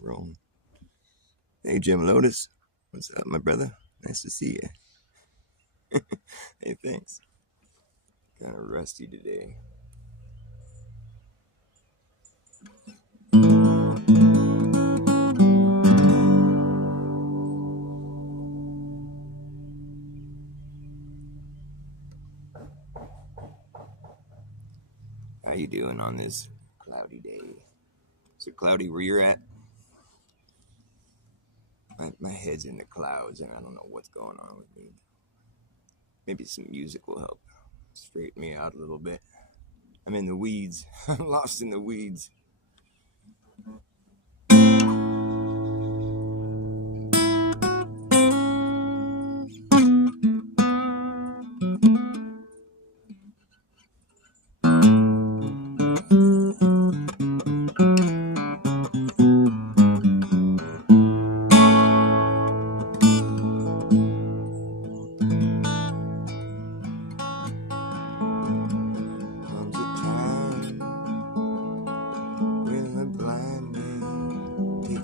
Wrong. Hey, Jim Lotus. What's up, my brother? Nice to see you. Hey, thanks. Kind of rusty today. How you doing on this cloudy day? Is it cloudy where you're at? My head's in the clouds and I don't know what's going on with me. Maybe some music will help straighten me out a little bit. I'm in the weeds. I'm lost in the weeds.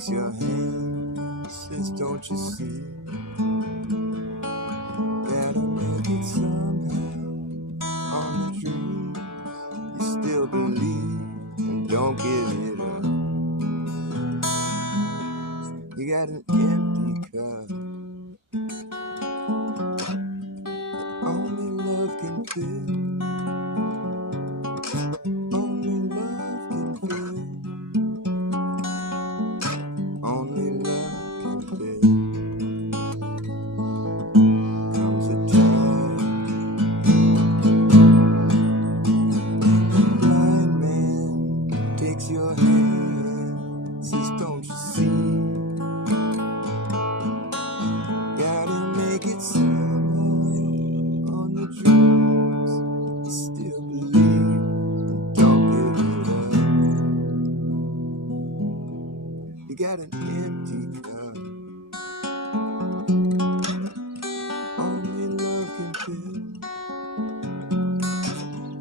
Your hand says, don't you see? Gotta make it somehow on the dreams. You still believe and don't give it up. You got an empty cup. Only love can fill. Only love can fill. Only love can fill. Comes a time when the blind man takes your hand, says, don't you see? Gotta make it somehow on the dreams. You still believe and don't give it up. You got an empty cup. Only love can fill.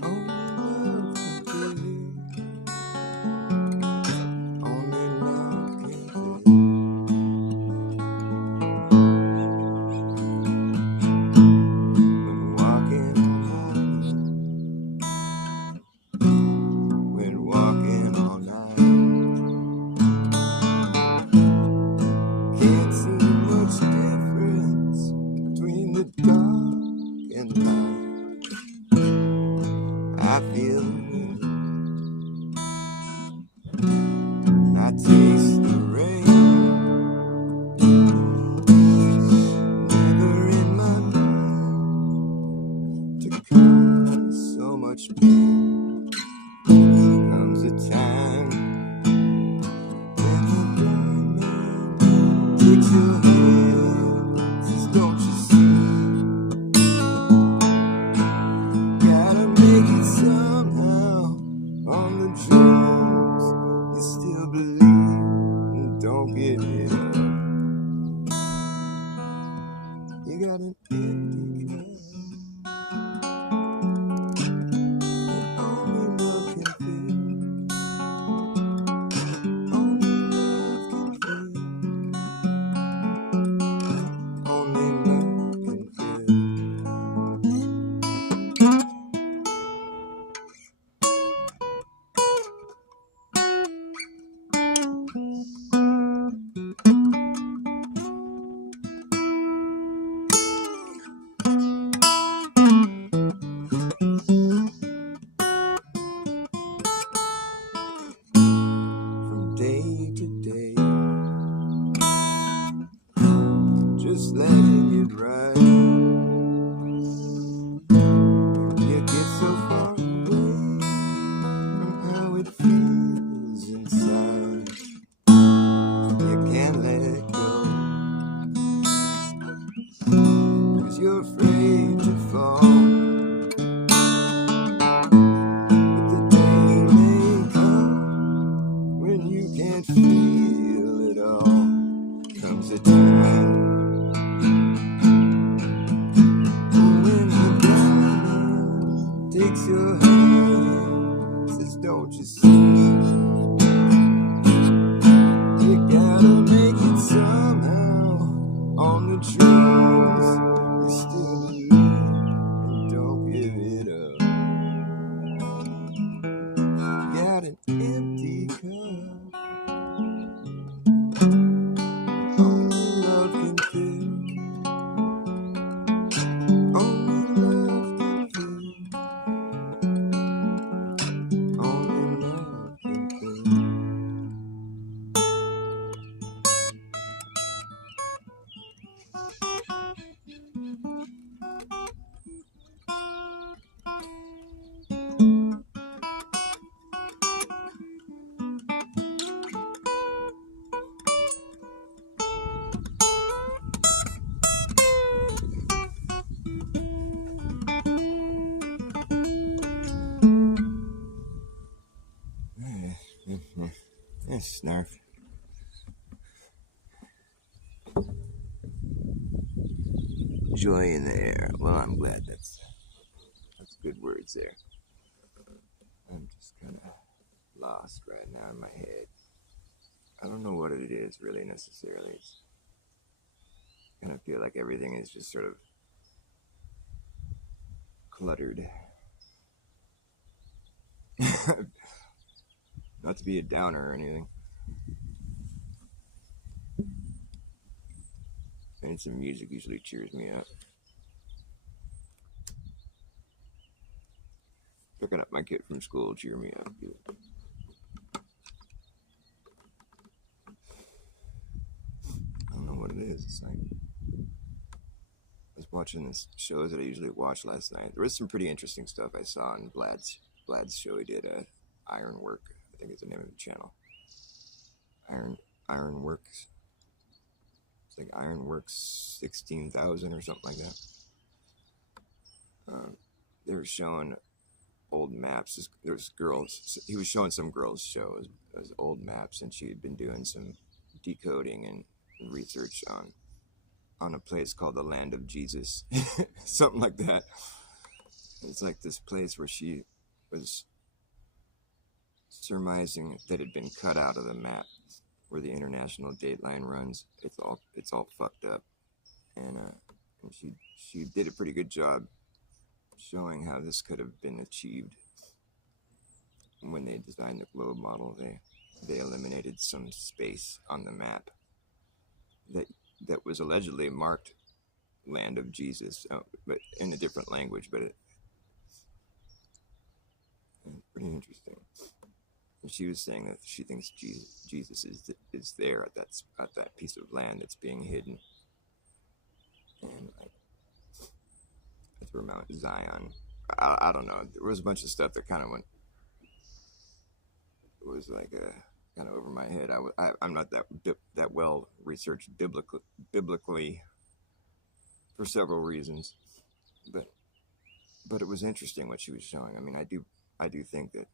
Only love can fill. Only love can fill. When walking all night, can't see much difference between the dark and light. I feel the wind, and I taste the rain. Never in my mind to cause so much pain. Comes a time when the blind man takes your hand, says, don't you see? Gotta make it somehow on the dreams. You still believe and don't give it up. You got an empty cup. And only love can fill. Only love can fill. Only love can fill. From day to day, just letting it ride. You get so far away from how it feels inside. You can't let it go, 'cause you're afraid to fall. But the day may come when you can't feel it all. Comes a time empty cup. Only love can fill. Only love can fill. Only love can fill. Yes, Snarf. Joy in the air. Well, I'm glad that's good words there. I'm just kind of lost right now in my head. I don't know what it is really necessarily. It's kind of feel like everything is just sort of cluttered. Not to be a downer or anything. And some music usually cheers me up. Picking up my kid from school cheer me up. I don't know what it is. It's like I was watching this shows that I usually watch last night. There was some pretty interesting stuff I saw on Vlad's show. He did Ironwork, I think is the name of the channel. Ironworks. It's like Ironworks 16,000 or something like that. They were showing old maps. There's girls. He was showing some girls' shows as old maps, and she had been doing some decoding and research on a place called the Land of Jesus, something like that. It's like this place where she was surmising that had been cut out of the map where the international date line runs. It's all fucked up, and she did a pretty good job showing how this could have been achieved. When they designed the globe model, they eliminated some space on the map that was allegedly marked Land of Jesus, but in a different language. But it's pretty interesting. And she was saying that she thinks Jesus is there at that piece of land that's being hidden, and that's where Mount Zion. I don't know. There was a bunch of stuff that kind of went. It was like kind of over my head. I'm not that well researched biblically for several reasons, but it was interesting what she was showing. I mean, I do think that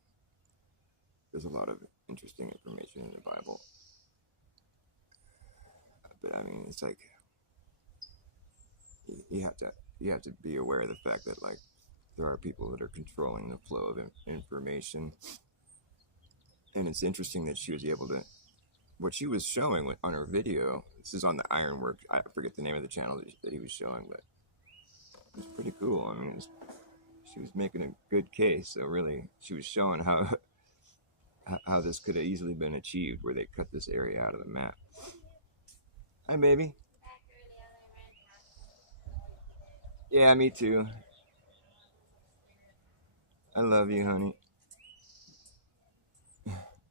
there's a lot of interesting information in the Bible, but I mean, it's like you have to be aware of the fact that like there are people that are controlling the flow of information. And it's interesting that she was able to, what she was showing on her video, this is on the Ironwork, I forget the name of the channel that he was showing, but it was pretty cool. I mean, she was making a good case. So really, she was showing how this could have easily been achieved, where they cut this area out of the map. Hi, baby. Yeah, me too. I love you, honey.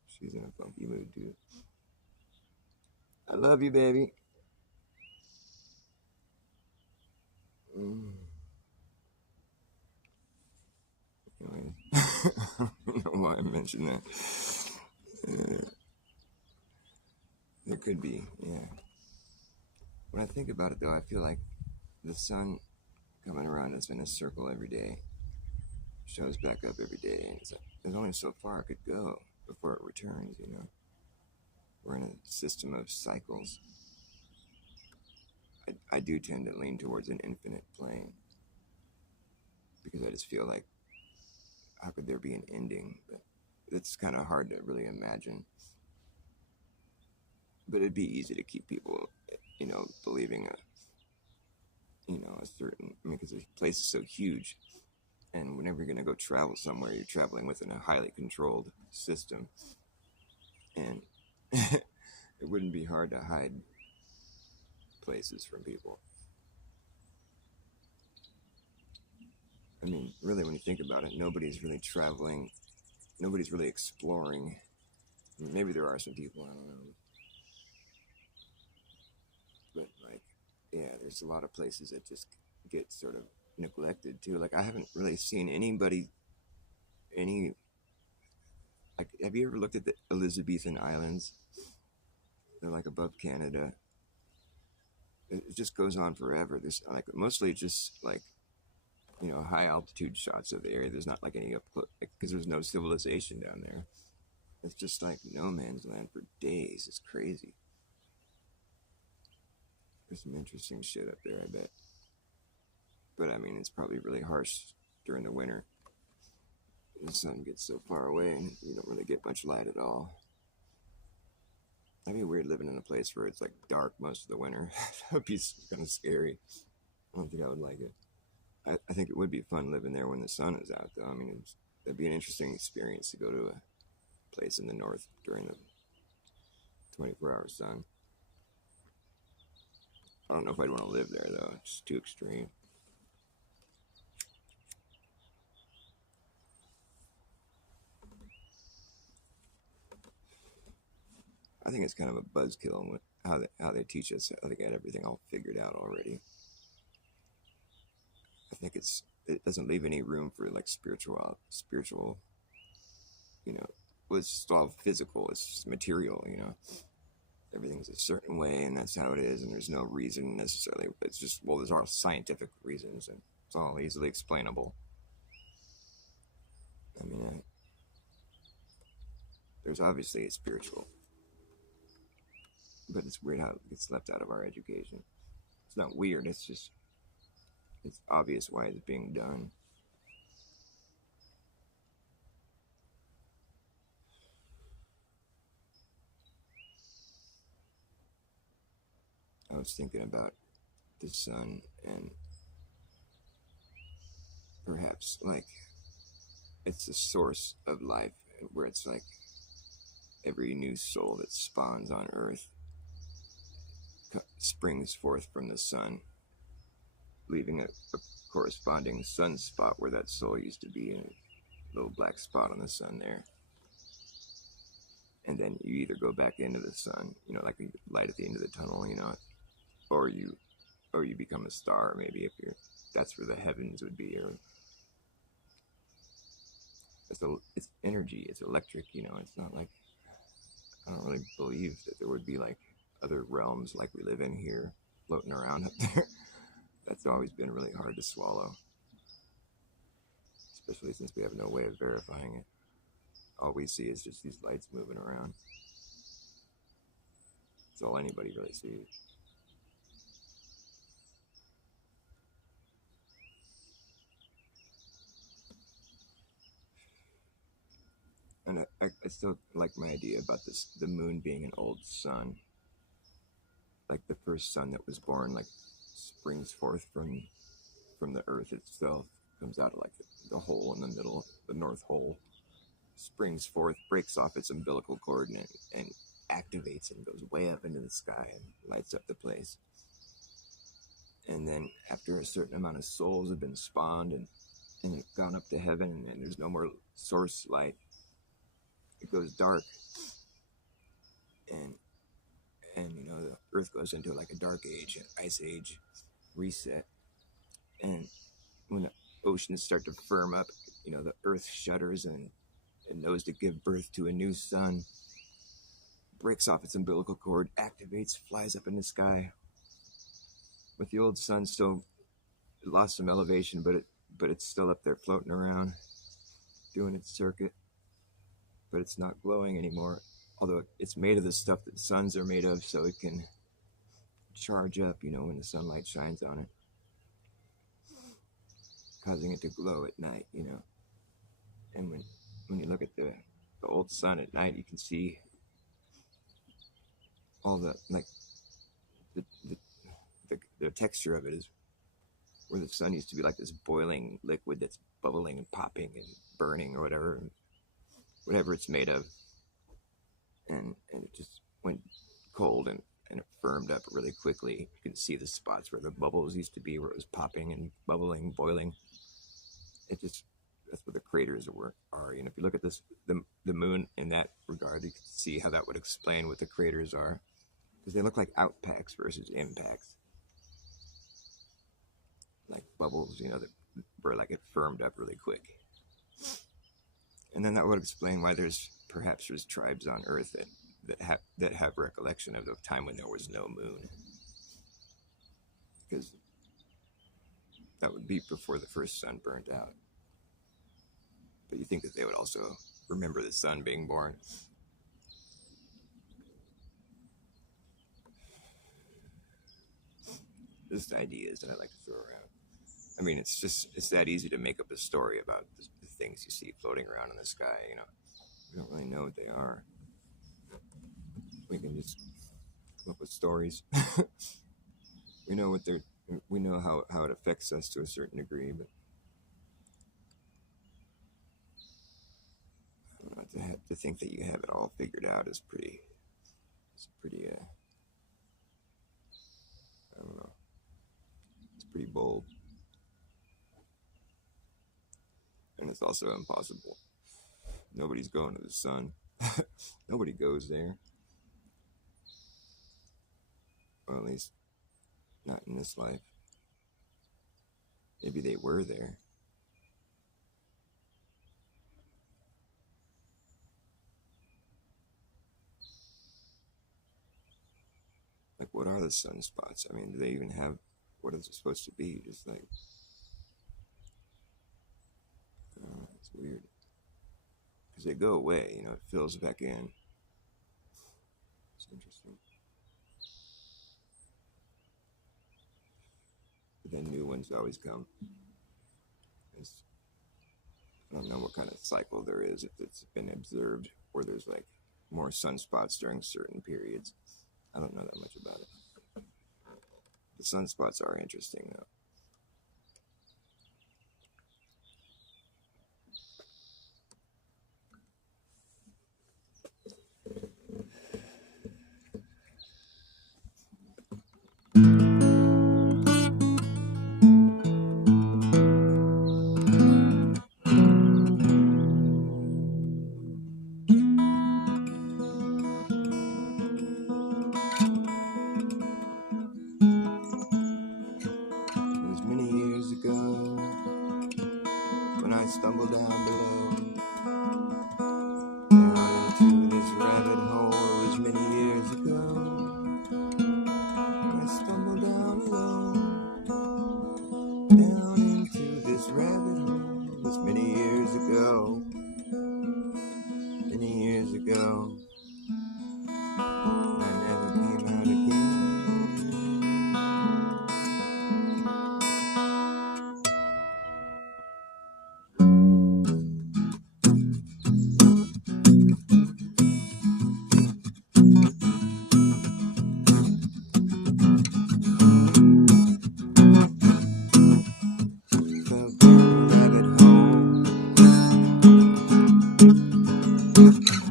She's in a funky mood, too. I love you, baby. Anyway, I don't know why I mentioned that. There could be, yeah. When I think about it, though, I feel like the sun coming around us in a circle every day, shows back up every day, and there's only so far it could go before it returns, you know. We're in a system of cycles. I do tend to lean towards an infinite plane, because I just feel like, how could there be an ending? But it's kind of hard to really imagine. But it'd be easy to keep people, you know, believing a certain, I mean, because the place is so huge, and whenever you're going to go travel somewhere, you're traveling within a highly controlled system. and it wouldn't be hard to hide places from people. I mean, really, when you think about it, nobody's really traveling, nobody's really exploring. I mean, maybe there are some people, I don't know, but like, yeah, there's a lot of places that just get sort of neglected too. Like, I haven't really seen anybody, any, like, have you ever looked at the Elizabethan Islands? They're like above Canada. It just goes on forever. There's like mostly just like, you know, high altitude shots of the area. There's not like any up because there's no civilization down there. It's just like no man's land for days. It's crazy. There's some interesting shit up there, I bet. But I mean, it's probably really harsh during the winter. The sun gets so far away and you don't really get much light at all. That'd be weird living in a place where it's like dark most of the winter. That would be kind of scary. I don't think I would like it. I think it would be fun living there when the sun is out, though. I mean, it'd be an interesting experience to go to a place in the north during the 24-hour sun. I don't know if I'd want to live there, though. It's too extreme. I think it's kind of a buzzkill how they teach us how they get everything all figured out already. I think it doesn't leave any room for like spiritual, you know. Well, it's just all physical. It's just material, you know. Everything's a certain way, and that's how it is, and there's no reason necessarily. It's just, well, there's all scientific reasons, and it's all easily explainable. I mean, there's obviously a spiritual, but it's weird how it gets left out of our education. It's not weird. It's just it's obvious why it's being done. I was thinking about the sun and perhaps like it's the source of life, where it's like every new soul that spawns on earth springs forth from the sun, leaving a corresponding sunspot where that soul used to be, in a little black spot on the sun there. And then you either go back into the sun, you know, like a light at the end of the tunnel, you know, or you become a star, maybe, if you're, that's where the heavens would be. Or it's energy, it's electric, you know. It's not like, I don't really believe that there would be like other realms like we live in here floating around up there. That's always been really hard to swallow, especially since we have no way of verifying it. All we see is just these lights moving around. That's all anybody really sees. And I still like my idea about this, the moon being an old sun. Like the first sun that was born, like springs forth from the earth itself, comes out of like the hole in the middle, the North Hole, springs forth, breaks off its umbilical cord, and activates and goes way up into the sky and lights up the place. And then after a certain amount of souls have been spawned and gone up to heaven, and there's no more source light, it goes dark, and you know, the earth goes into like a dark age, an ice age reset. And when the oceans start to firm up, you know, the earth shudders and knows to give birth to a new sun, breaks off its umbilical cord, activates, flies up in the sky. With the old sun still, it lost some elevation, but it's still up there floating around, doing its circuit. But it's not glowing anymore, although it's made of the stuff that suns are made of, so it can charge up, you know, when the sunlight shines on it, causing it to glow at night, you know. And when you look at the old sun at night, you can see all the, like, the texture of it is where the sun used to be like this boiling liquid that's bubbling and popping and burning or whatever it's made of. And cold and it firmed up really quickly. You can see the spots where the bubbles used to be, where it was popping and bubbling, boiling. It just, that's what the craters are. You know, if you look at this, the moon in that regard, you can see how that would explain what the craters are, because they look like outpacks versus impacts, like bubbles, you know, that were like it firmed up really quick. And then that would explain why perhaps there's tribes on Earth that have recollection of the time when there was no moon, because that would be before the first sun burnt out. But you think that they would also remember the sun being born. Just ideas that I like to throw around. I mean, it's that easy to make up a story about the things you see floating around in the sky, you know. We don't really know what they are. We can just come up with stories. We know how it affects us to a certain degree, but I don't know, to think that you have it all figured out is pretty, I don't know, it's pretty bold. And it's also impossible. Nobody's going to the sun. Nobody goes there. Well, at least not in this life. Maybe they were there. Like, what are the sunspots? I mean, do they even have, what is it supposed to be? Just like, it's weird. Because they go away, you know, it fills back in. It's interesting. But then new ones always come. I don't know what kind of cycle there is, if it's been observed, or there's like more sunspots during certain periods. I don't know that much about it. The sunspots are interesting, though. Stumble down below, down into this rabbit hole. It was many years ago. I stumbled down alone, down into this rabbit hole. It was many years ago, many years ago. I never came out again.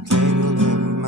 Tangled in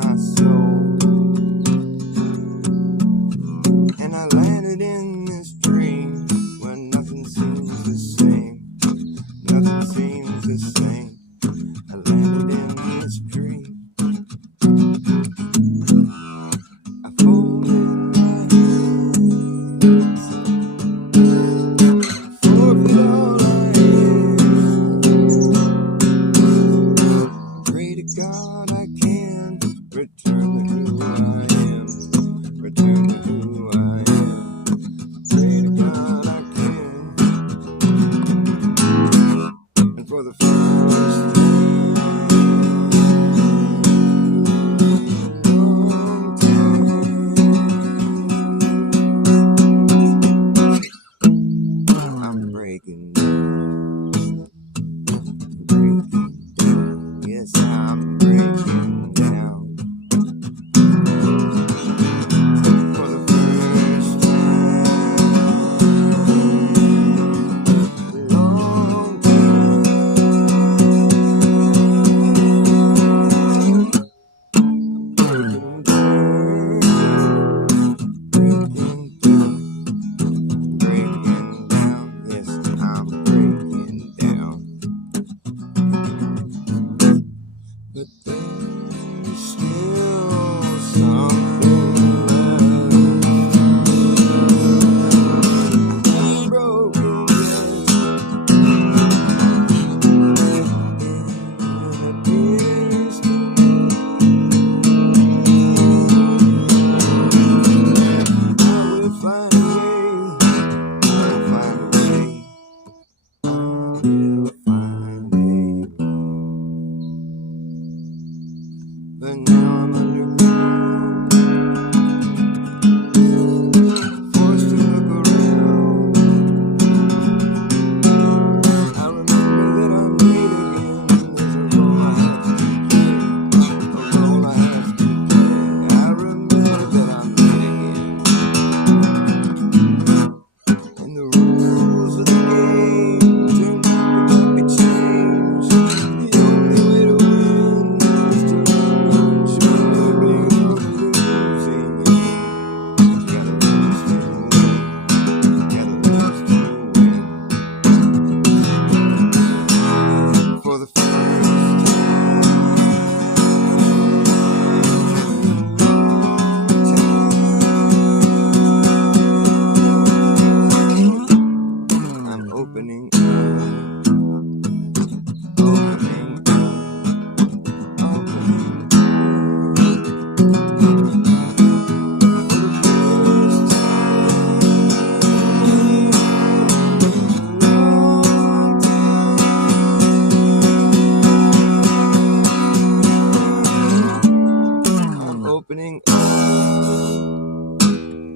underground, forced to look around. I remember that I'm late again. There's a role I have to play, a role I have to play. I remember that I'm late again, and the rules of the game turned out to not be changed. The only way to win is to run short of being on the losing end. Gotta lose to win. Gotta lose to win. For the first time in a long time, I'm opening up, opening up, opening up. For the first time in a long time, I'm opening up,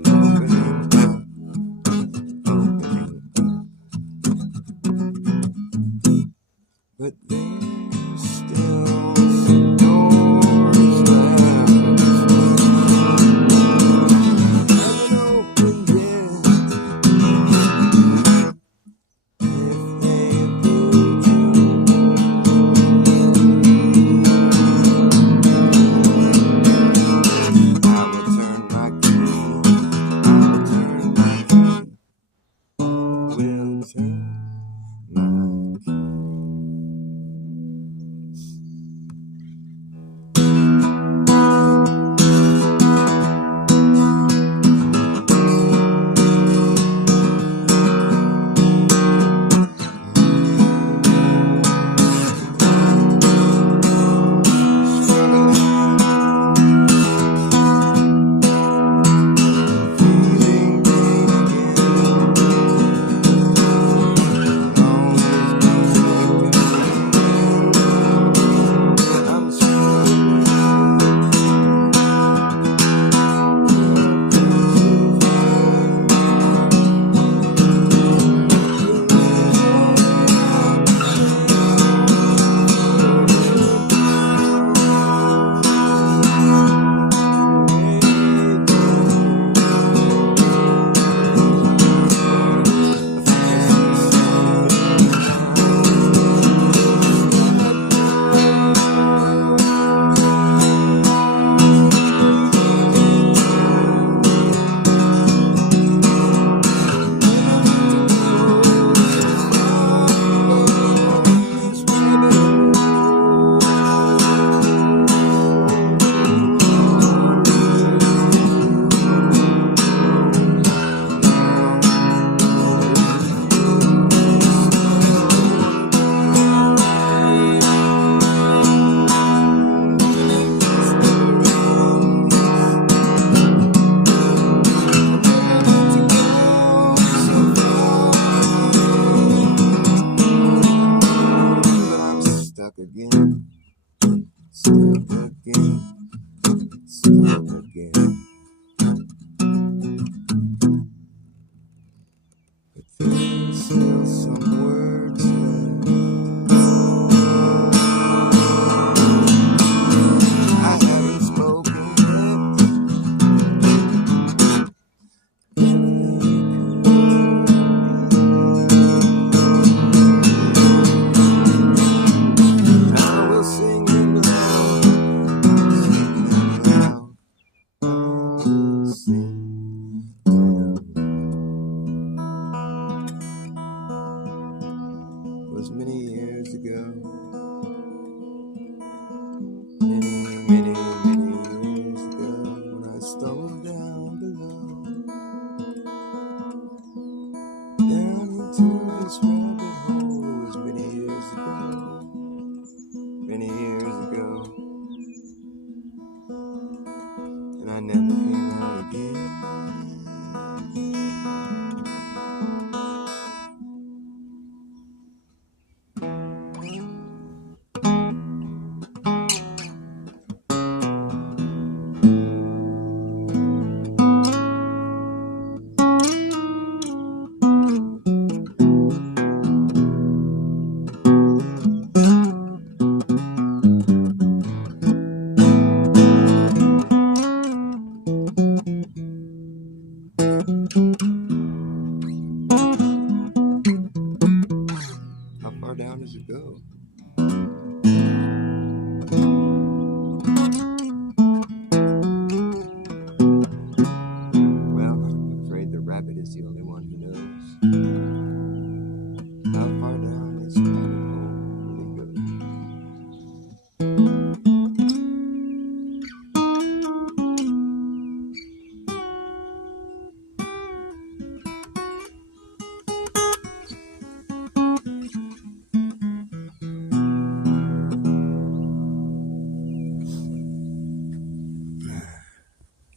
opening up, opening up. But there's still some doors left haven't opened yet. If they appeal to me, I will turn my key. I will turn my key. Will turn my key. Feeling pain again. Always been expecting. I'm struggling. Stuck again, stuck again, stuck again. But there's still some words left I haven't spoken yet. If they I will sing them loud. I'll sing them loud. I'll sing them loud. It was many years ago. Many, many, many years ago, when I stumbled down below, down into this rabbit hole. It was many years ago. Many years ago, and I never came out again.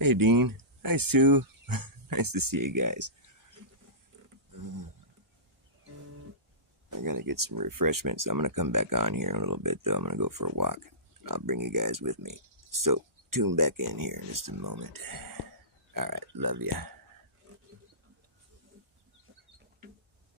Hey, Dean. Hi, Sue. Nice to see you guys. I gotta get some refreshments. I'm gonna come back on here in a little bit, though. I'm gonna go for a walk. I'll bring you guys with me. So, tune back in here in just a moment. All right, love ya.